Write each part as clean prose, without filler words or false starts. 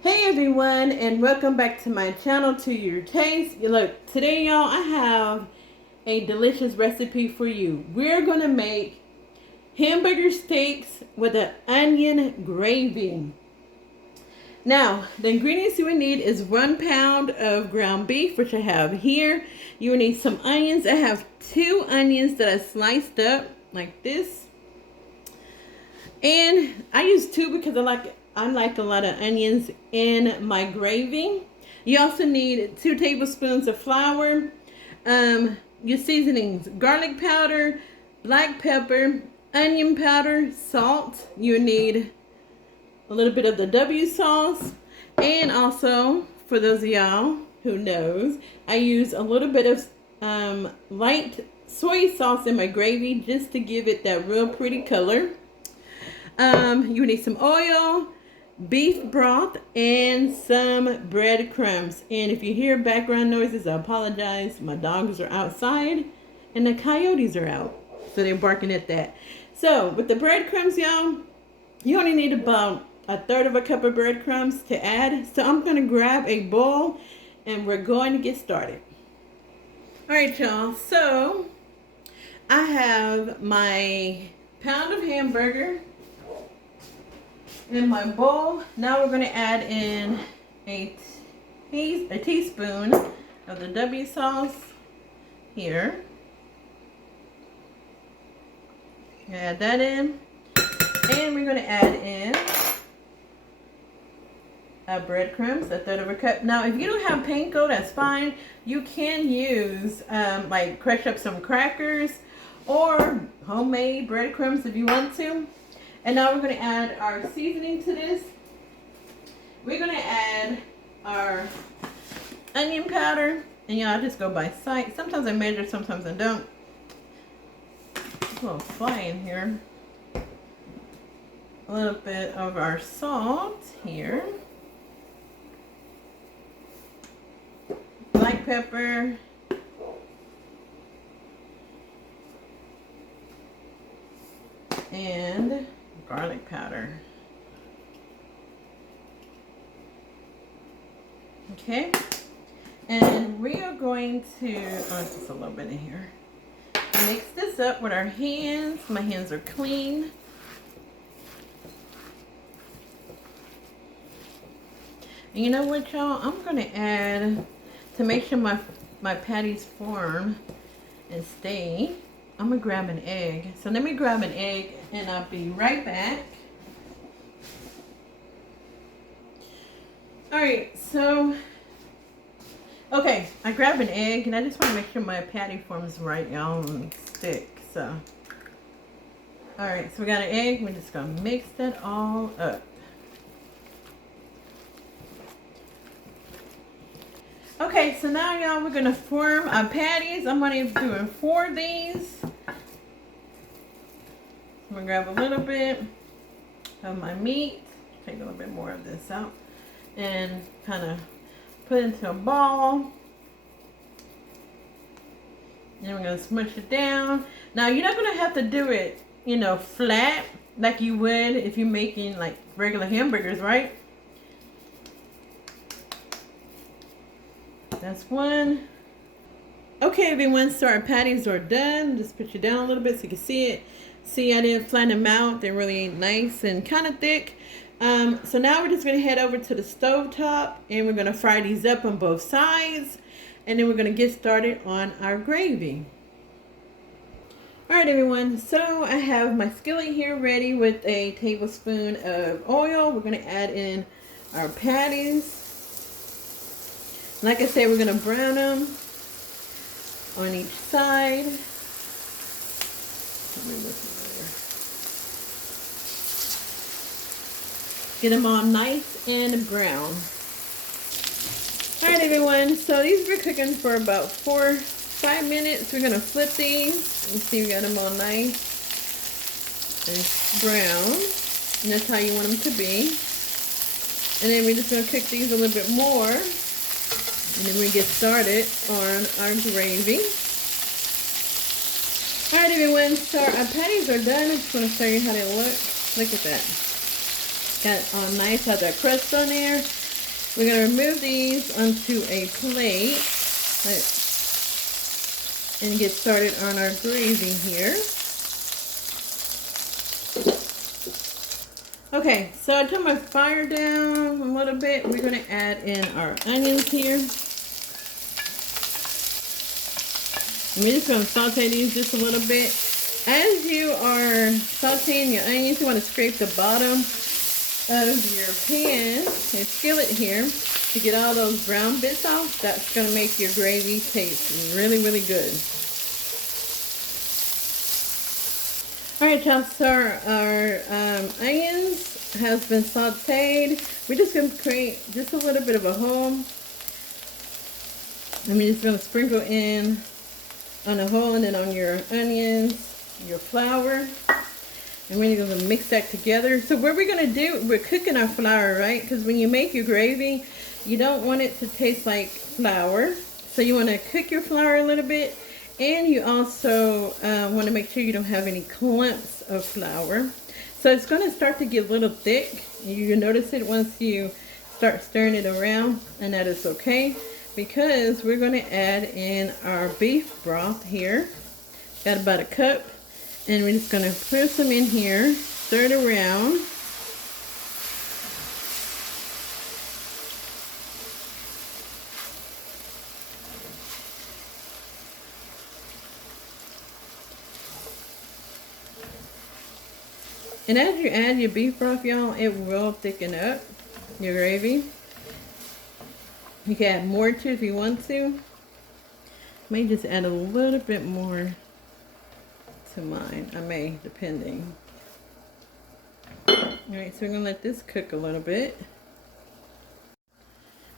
Hey everyone, and welcome back to my channel, To Your Taste. Look, today y'all, I have a delicious recipe for you. We're gonna make hamburger steaks with an onion gravy. Now, the ingredients you will need is 1 pound of ground beef, which I have here. You will need some onions. I have 2 onions that I sliced up like this. And I use 2 because I like a lot of onions in my gravy. You also need 2 tablespoons of flour, your seasonings, garlic powder, black pepper, onion powder, salt. You need a little bit of the W sauce, and also, for those of y'all who knows, I use a little bit of light soy sauce in my gravy just to give it that real pretty color. You need some oil, beef broth, and some breadcrumbs. And if you hear background noises, I apologize. My dogs are outside and the coyotes are out, so they're barking at that. So with the breadcrumbs, y'all, you only need about 1/3 cup of breadcrumbs to add. So I'm going to grab a bowl and we're going to get started. All right, y'all. So I have my pound of hamburger in my bowl. Now we're going to add in a teaspoon of the W sauce here. Add that in. And we're going to add in breadcrumbs, 1/3 cup. Now, if you don't have panko, that's fine. You can use, like, crush up some crackers or homemade breadcrumbs if you want to. And now we're going to add our seasoning to this. We're going to add our onion powder. And y'all, just go by sight. Sometimes I measure, sometimes I don't. A little fly in here. A little bit of our salt here. Black pepper. And garlic powder. Okay, and we are going to, just a little bit in here, mix this up with our hands. My hands are clean. And you know what, y'all? I'm going to add, to make sure my patties form and stay, I'm going to grab an egg. So let me grab an egg and I'll be right back. Alright, so, okay, I grabbed an egg and I just want to make sure my patty forms right, y'all, and stick. So, alright, so we got an egg. We're just going to mix that all up. Okay, so now, y'all, we're going to form our patties. I'm going to be doing 4 of these. I'm going to grab a little bit of my meat. Take a little bit more of this out. And kind of put it into a ball. And we're going to smush it down. Now, you're not going to have to do it, you know, flat like you would if you're making, like, regular hamburgers, right? That's one. Okay, everyone, so our patties are done. Just put you down a little bit so you can see it. See, I didn't flatten them out. They're really nice and kind of thick. So now we're just going to head over to the stove top and we're going to fry these up on both sides. And then we're going to get started on our gravy. Alright, everyone, so I have my skillet here ready with a tablespoon of oil. We're going to add in our patties. Like I said, we're going to brown them on each side. Get them all nice and brown. Alright, everyone, so these were cooking for about 4-5 minutes. We're going to flip these. You see we got them all nice and brown. And that's how you want them to be. And then we're just going to cook these a little bit more. And then we get started on our gravy. Alright, everyone, so our patties are done. I just want to show you how they look. Look at that. Got all nice, has that crust on there. We're going to remove these onto a plate and get started on our gravy here. Okay, so I turned my fire down a little bit. We're going to add in our onions here. And we're just going to saute these just a little bit. As you are sauteing your onions, you want to scrape the bottom of your pan and skillet here to get all those brown bits off. That's going to make your gravy taste really, really good. Alright y'all, so our onions has been sauteed. We're just going to create just a little bit of a hole. And we're just going to sprinkle in on the hole and then on your onions, your flour. And we're going to mix that together. So what we're going to do, we're cooking our flour, right? Because when you make your gravy, you don't want it to taste like flour. So you want to cook your flour a little bit. And you also want to make sure you don't have any clumps of flour. So it's going to start to get a little thick. You notice it once you start stirring it around, and that is okay, because we're going to add in our beef broth here. Got about a cup, and we're just going to put some in here, stir it around. And as you add your beef broth, y'all, it will thicken up your gravy. You can add more to if you want to. May just add a little bit more to mine. I may, depending. Alright, so we're going to let this cook a little bit.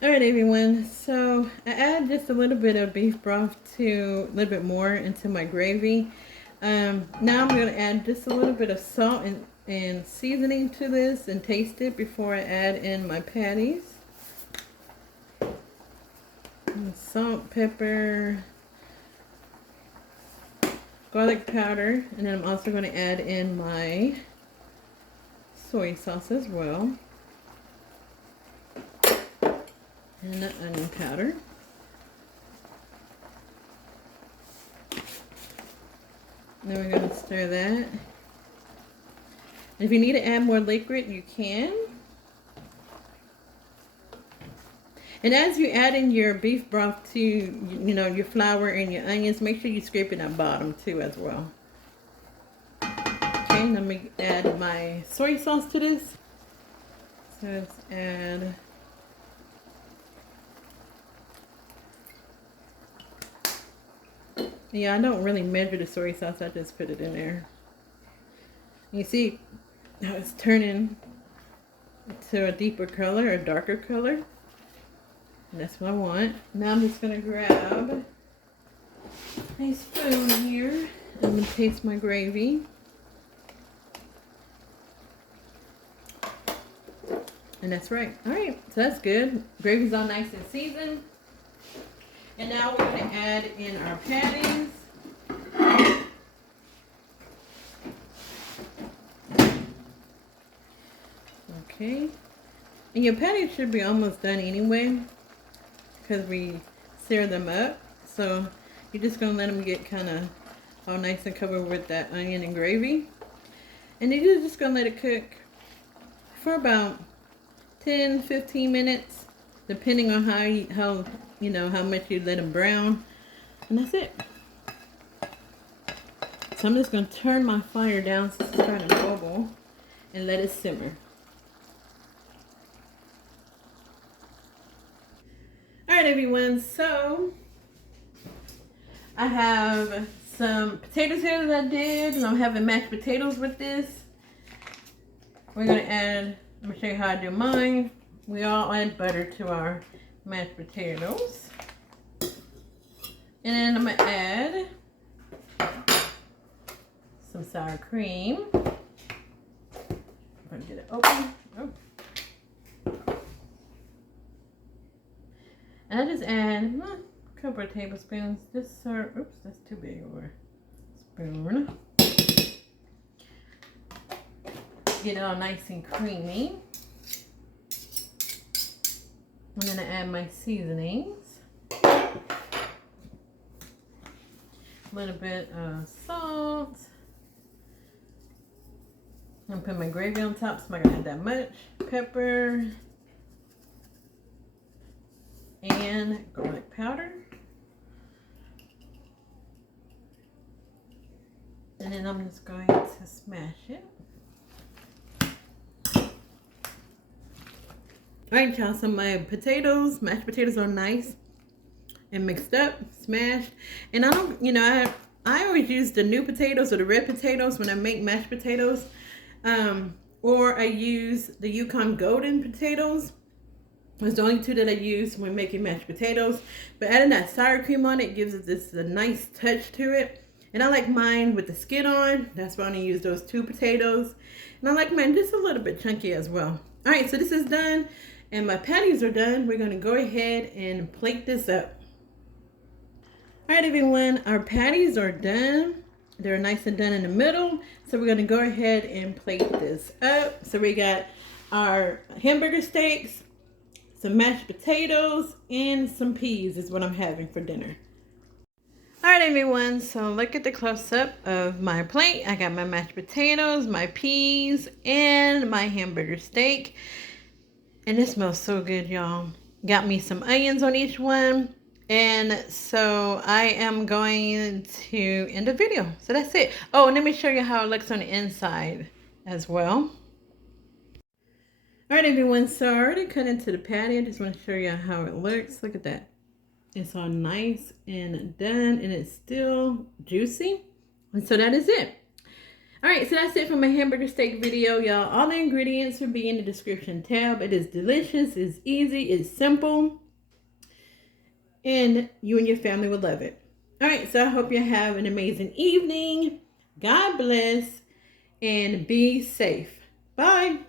Alright everyone, so I add just a little bit of beef broth to a little bit more into my gravy. Now I'm going to add just a little bit of salt and seasoning to this and taste it before I add in my patties. And salt, pepper, garlic powder, and then I'm also going to add in my soy sauce as well, and the onion powder. Then we're going to stir that. If you need to add more liquid, you can. And as you add in your beef broth to, your flour and your onions, make sure you scrape in that bottom too as well. Okay, let me add my soy sauce to this. So let's add I don't really measure the soy sauce, I just put it in there. You see how it's turning to a deeper color, a darker color. And that's what I want. Now I'm just going to grab a spoon here. I'm going to taste my gravy. And that's right. Alright, so that's good. Gravy's all nice and seasoned. And now we're going to add in our patties. Okay. And your patties should be almost done anyway, because we sear them up. So you're just going to let them get kind of all nice and covered with that onion and gravy. And then you're just going to let it cook for about 10-15 minutes, depending on how much you let them brown. And that's it. So I'm just going to turn my fire down so it's starting to bubble and let it simmer. Alright everyone, so I have some potatoes here that I did, and I'm having mashed potatoes with this. We're going to add, I'm going to show you how I do mine. We all add butter to our mashed potatoes. And then I'm going to add some sour cream. I'm going to get it open. Oh. And I just add a couple of tablespoons. Just serve. Oops, that's too big of a spoon. Get it all nice and creamy. I'm going to add my seasonings. A little bit of salt. I'm going to put my gravy on top, so I'm not going to add that much. Pepper. And garlic powder. And then I'm just going to smash it. Alright, y'all, so my potatoes, mashed potatoes are nice and mixed up, smashed. And I don't, you know, I always use the new potatoes or the red potatoes when I make mashed potatoes. Or I use the Yukon Golden potatoes. It's the only two that I use when making mashed potatoes. But adding that sour cream on it gives it this a nice touch to it. And I like mine with the skin on. That's why I only use those two potatoes. And I like mine just a little bit chunky as well. All right, so this is done. And my patties are done. We're going to go ahead and plate this up. All right, everyone. Our patties are done. They're nice and done in the middle. So we're going to go ahead and plate this up. So we got our hamburger steaks, some mashed potatoes, and some peas is what I'm having for dinner. All right, everyone, so look at the close-up of my plate. I got my mashed potatoes, my peas, and my hamburger steak. And it smells so good, y'all. Got me some onions on each one. And so I am going to end the video. So that's it. Oh, and let me show you how it looks on the inside as well. All right, everyone, so I already cut into the patty. I just want to show you how it looks. Look at that. It's all nice and done, and it's still juicy. And so that is it. All right, so that's it for my hamburger steak video, y'all. All the ingredients will be in the description tab. It is delicious, it's easy, it's simple, and you and your family will love it. All right, so I hope you have an amazing evening. God bless, and be safe. Bye.